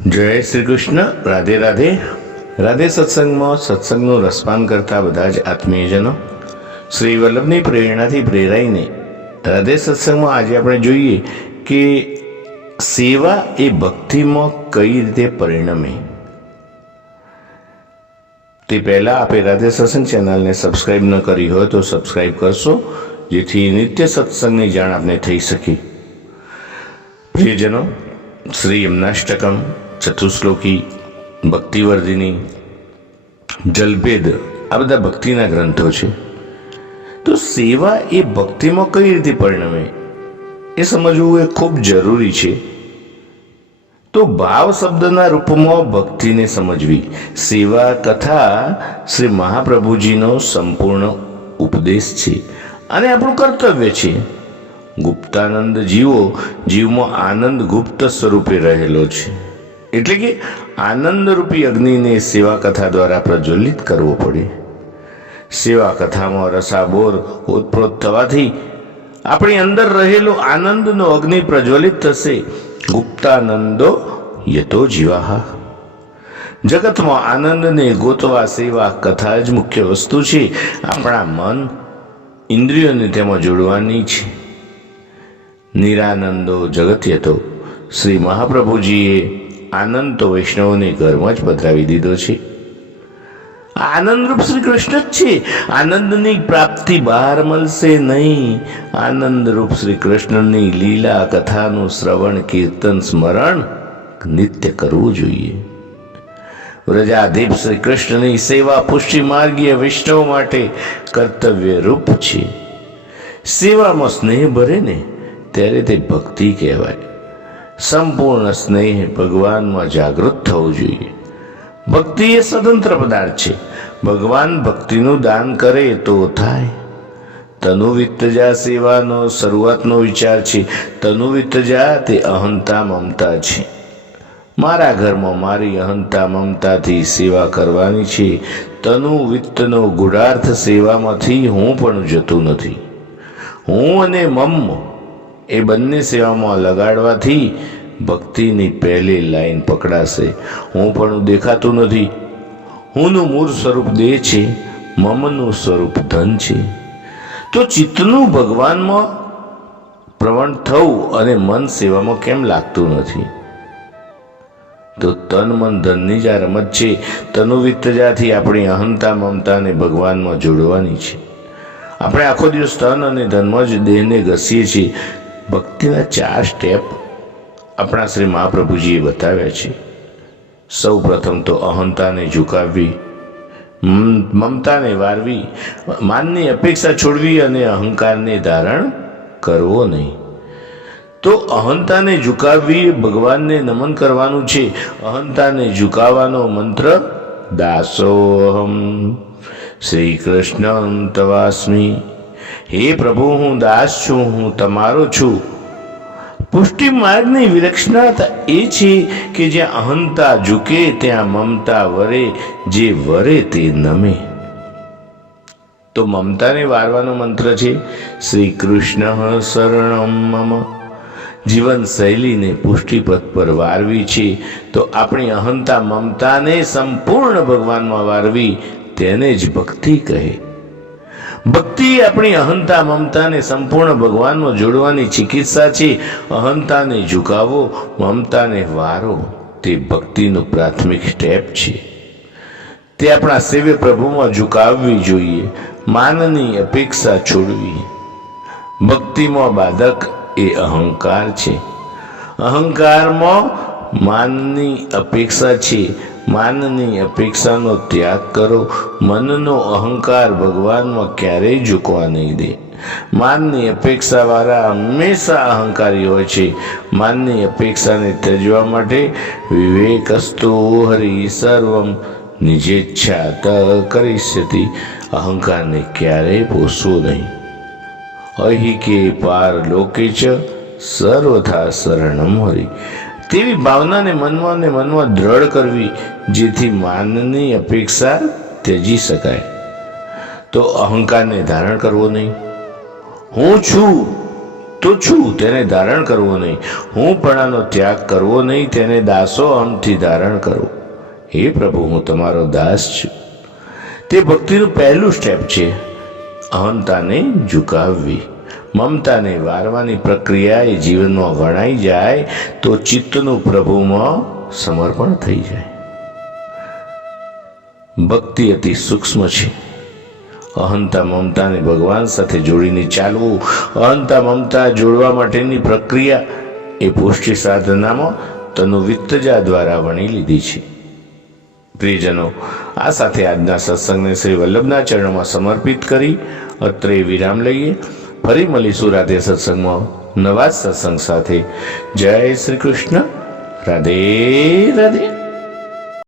જય શ્રી કૃષ્ણ. રાધે રાધે. રાધે સત્સંગમાં સત્સંગનું રસપાન કરતા બધા જ આત્મીયજનો શ્રી વલ્લભની પ્રેરણાથી પ્રેરાઈને રાધે સત્સંગમાં આજે આપણે જોઈએ કે સેવા એ ભક્તિમાં કઈ રીતે પરિણમે. તે પહેલાં આપે રાધે સત્સંગ ચેનલને સબસ્ક્રાઈબ ન કરી હોય તો સબસ્ક્રાઈબ કરશો, જેથી નિત્ય સત્સંગની જાણ આપને થઈ શકે. પ્રિયજનો, શ્રી યમનાષ્ટકમ, ચતુશ્લોકી, ભક્તિવર્ધિની, જલભેદ આ બધા ભક્તિના ગ્રંથો છે. તો સેવા એ ભક્તિમાં કઈ રીતે પરિણમે એ સમજવું એ ખૂબ જરૂરી છે. તો ભાવ શબ્દના રૂપમાં ભક્તિને સમજવી. સેવા કથા શ્રી મહાપ્રભુજીનો સંપૂર્ણ ઉપદેશ છે અને આપણું કર્તવ્ય છે. ગુપ્તાનંદ જીવમાં આનંદ ગુપ્ત સ્વરૂપે રહેલો છે, એટલે કે આનંદરૂપી અગ્નિને સેવા કથા દ્વારા પ્રજ્વલિત કરવો પડે. સેવા કથામાં રસાબોર ઓતપ્રોત થવાથી આપણી અંદર રહેલો આનંદનો અગ્નિ પ્રજ્વલિત થશે. ગુપ્તાનંદો યતો જીવાહા. જગતમાં આનંદને ગોતવા સેવા કથા જ મુખ્ય વસ્તુ છે. આપણા મન ઇન્દ્રિયોને તેમાં જોડવાની છે. નિરાનંદો જગત્યતો. શ્રી મહાપ્રભુજીએ આનંદ તો વૈષ્ણવને ઘરમાં જ પધરાવી દીધો છે. આનંદરૂપ શ્રી કૃષ્ણ જ છે. આનંદની પ્રાપ્તિ બહાર મળશે નહીં. આનંદરૂપ શ્રી કૃષ્ણની લીલા કથાનું શ્રવણ કીર્તન સ્મરણ નિત્ય કરવું જોઈએ. વ્રજાધીપ શ્રી કૃષ્ણની સેવા પુષ્ટિ માર્ગીય વૈષ્ણવ માટે કર્તવ્ય રૂપ છે. સેવામાં સ્નેહ ભરે ને ત્યારે તે ભક્તિ કહેવાય. સંપૂર્ણ સ્નેહ ભગવાનમાં જાગૃત થવું જોઈએ. ભક્તિ એ સ્વતંત્ર પદાર્થ છે. ભગવાન ભક્તિનું દાન કરે તો થાય. તનુ વિત્તજા સેવાનો શરૂઆતનો વિચાર છે. તનુ વિત્તજા તે અહંતા મમતા છે. મારા ઘરમાં મારી અહંતા મમતાથી સેવા કરવાની છે. તનુ વિત્તનો ગૂઢાર્થ સેવામાંથી હું પણ જતું નથી. હું અને મમ એ બંને સેવામાં લગાડવાથી ભક્તિની પહેલી લાઈન પકડાશે. હું પણ દેખાતું નથી. હુંનું મૂળ સ્વરૂપ દેહ છે, મમનું સ્વરૂપ ધન છે. તો ચિત્તનું ભગવાનમાં પ્રવણ થવું અને મન સેવામાં કેમ લાગતું નથી? તો તન મન ધનની જ આ રમત છે. તનુવિત્તજાથી આપણી અહંતા મમતાને ભગવાનમાં જોડવાની છે. આપણે આખો દિવસ તન અને ધનમાં જ દેહને ઘસીએ છીએ. ભક્તિના 4 સ્ટેપ આપણા શ્રી મહાપ્રભુજીએ બતાવ્યા છે. સૌ પ્રથમ તો અહંતાને ઝુકાવવી, મમતાને વારવી, માનની અપેક્ષા છોડવી અને અહંકારને ધારણ કરવો નહીં. તો અહંતાને ઝુકાવવી ભગવાનને નમન કરવાનું છે. અહંતાને ઝુકાવવાનો મંત્ર દાસોહમ શ્રી કૃષ્ણ તવાસ્મી. હે પ્રભુ, હું દાસ છું, હું તમારો છું. પુષ્ટિ માર્ગની વિલક્ષણતા એ છે કે જ્યાં અહંતા ઝૂકે ત્યાં મમતા વરે, જે વરે તે નમે. તો મમતાને વારવાનો મંત્ર છે શ્રી કૃષ્ણ શરણમ મમ. જીવન શૈલીને પુષ્ટિપથ પર વારવી છે તો આપણી અહંતા મમતાને સંપૂર્ણ ભગવાનમાં વારવી, તેને જ ભક્તિ કહે. ભક્તિ આપણી અહંતા મમતાને સંપૂર્ણ ભગવાનમાં જોડવાની ચિકિત્સા છે. અહંતાને ઝુકાવો, મમતાને વારો, તે ભક્તિનું પ્રાથમિક સ્ટેપ છે. તે આપણા સેવ્ય પ્રભુમાં ઝુકાવવી જોઈએ. માનની અપેક્ષા છોડવી. ભક્તિમાં બાધક એ અહંકાર છે. અહંકારમાં માનની અપેક્ષા છે. માનની અપેક્ષાનો ત્યાગ કરો. મનનો અહંકાર ભગવાનમાં ક્યારેય ઝૂકવા નહીં દે. માનની અપેક્ષા વાળા હંમેશા અહંકારી હોય છે. માનની અપેક્ષાને ત્યજવા માટે વિવેકસ્તો હરિ સર્વમ નિજેચ્છા ત કરિષ્યતિ. અહંકારને ક્યારેય પોષવો નહીં. અહીં કે પાર લોકે ચ સર્વથા શરણમ હરિ. તેવી ભાવનાને મનમાં દ્રઢ કરવી, જેથી માનની અપેક્ષા ત્યજી શકાય. તો અહંકારને ધારણ કરવો નહીં. હું છું તો છું, તેને ધારણ કરવો નહીં. હું પણાનો ત્યાગ કરવો નહીં, તેને દાસો અમથી ધારણ કરો. હે પ્રભુ, હું તમારો દાસ છું. તે ભક્તિનું પહેલું સ્ટેપ છે. અહંતાને ઝુકાવવી, મમતાને વારવાની પ્રક્રિયા એ જીવનમાં વણાઈ જાય તો ચિત્તનું પ્રભુમાં સમર્પણ થઈ જાય. ભક્તિ અતિ સૂક્ષ્મ છે. અહંતા મમતાને ભગવાન સાથે જોડીને ચાલવું, અહંતા મમતા જોડવા માટેની પ્રક્રિયા એ પુષ્ટિ સાધનામાં તનુ વિત્તજા દ્વારા વણી લીધી છે. પ્રિયજનો, આ સાથે આજના સત્સંગને શ્રી વલ્લભના ચરણોમાં સમર્પિત કરી અત્રે વિરામ લઈએ. ફરી મળીશું રાધે સત્સંગમાં નવા સત્સંગ સાથે. જય શ્રી કૃષ્ણ. રાધે રાધે.